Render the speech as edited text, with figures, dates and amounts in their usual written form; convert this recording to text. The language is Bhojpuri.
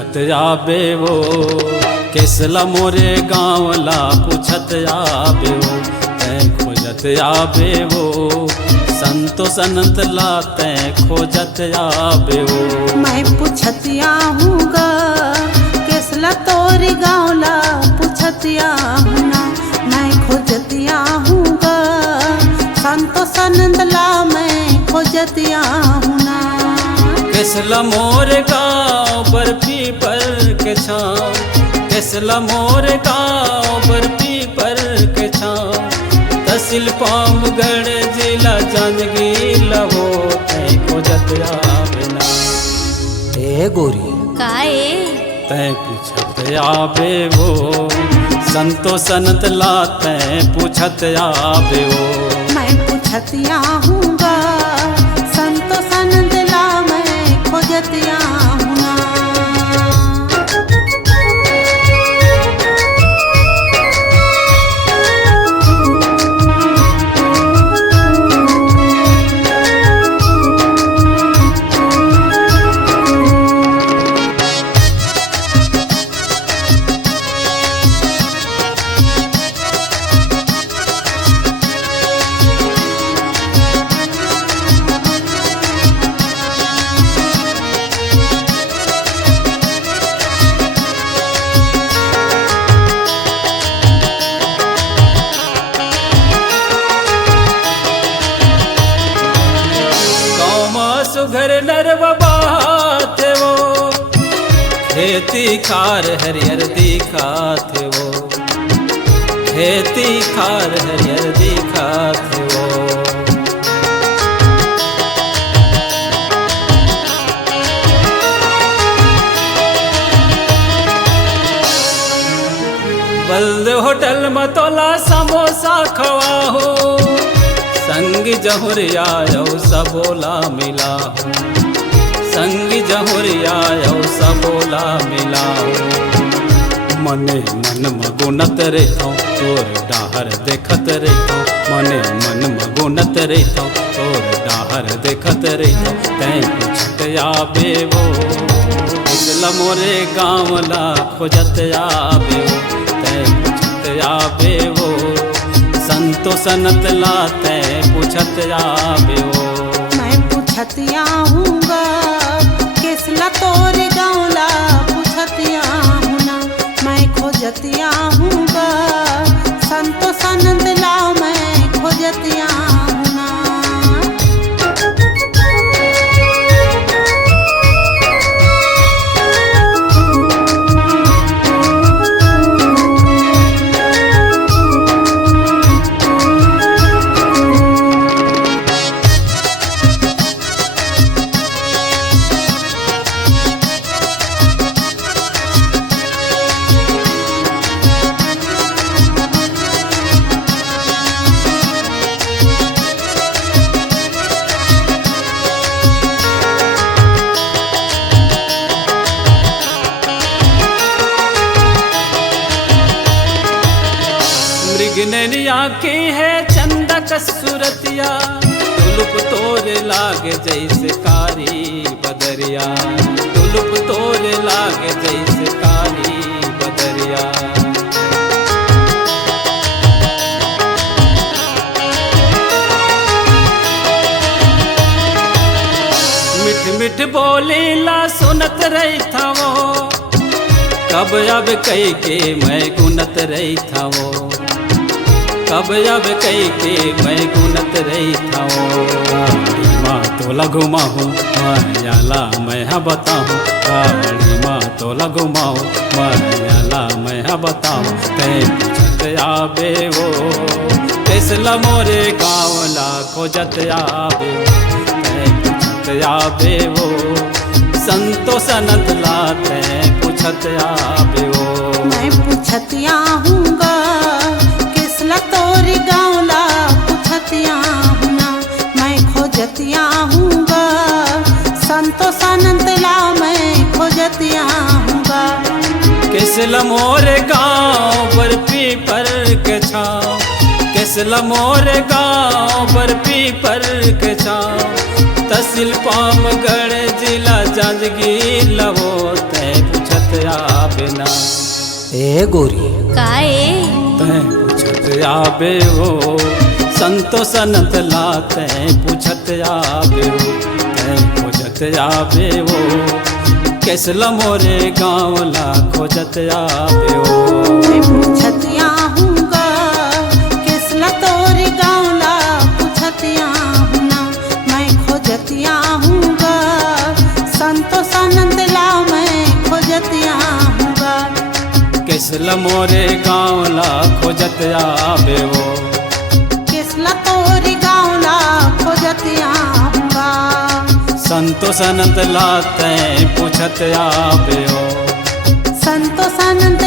पूछत आबे वो केसला मोरे गाँवला पूछत आबे वो तै खोजत आबे वो संतो सनत लाते खोजत आबे वो। मैं पूछत आहूँगा केसला तोरी गाँवला पूछत आहूँना मैं खोजत आहूँगा संतो सनत ला मैं खोजत आहूँना। केसला मोर गाँव बर्फी पर के छाँव केसला मोर गाँव बर्फी पर के छाँव तहसील पामगढ़ जिला जांजगीर हो तै खोजत आबे ना। ए गोरी काए तै पूछत आबे वो संतो सनत ला तै पूछत आबे वो। मैं पूछत आहूँगा संतो सनत ला मैं खोजत आहूँना। सुघर नरवा बात वो खेती खार हरियर दिखात वो खेती खार हरियर दिखात वो। बल्द होटल में तोला समोसा खवाहो संग जहुरिया यौ सबोला मिला संग जहुरिया यौ सबोला मिला। मने मन मगुनत रहता तोर डाहर देखत रहता मने मन मगुनत रहता तोर डाहर देखत रहता तै पूछत आबे वो केसला मोरे गाँवला खोजत आबे वो तै पूछत आबे वो संतो सनत लाते पूछत आबे वो। मैं पूछत आहूँगा केसला तोरे गाँवला पूछत आहूँना मैं खोजत आहूँगा संतो सनत ला मैं खोजत आहूँना। मृगनैया की है चंदक सूरतिया तुलुप तोरे लागे जैसे कारी बदरिया तुलुप तोरे लागे जैसे कारी बदरिया। मिठ मिठ बोली ला सुनत रही था वो कब अब कई के मैं गुनत रही था वो कब अब कई के मैं गुनत रही था वो। माँ तो लगू माहू मायाला मैं हाँ बताऊँ काली माँ तो लगू माहू मायाला मैं हाँ बताऊँ तै पूछत आबे वो केसला मोरे गाँवला खोजत आबे वो तै पूछत आबे वो संतो सनत लाते पूछत आबे वो। मैं पूछत आहूँगा केसला तोरी गाँवला पूछत आहूँना मैं खोजत आहूँगा संतो सनत ला मैं खोजत आहूँगा। केसला मोरे गाँव बर्फी पर के छाँव केसला मोरे गाँव बर्फी पर के छाँव तहसील पामगढ़ जिला जांजगीर लहो तै पूछत ए गोरी काए तैं पूछत आबे हो संतोष अनंत ला तैं पूछत आबे हो तैं खोजत आबे हो कैसला मोरे गाँव ला खोजत आबे हो मैं पूछतिया हूँगा किसला तोरे गाँव ला पूछतिया हूँ ना मैं खोजतिया हूँगा संतोष आनंद ला मैं खोजतिया हूँगा कैसला मोरे गाँव ला खोजत आबे हो किसला तोरे गाँव ला खोजतिया हूँगा संतोष अनंत ला तैं पूछत आबे हो संतोष आनंद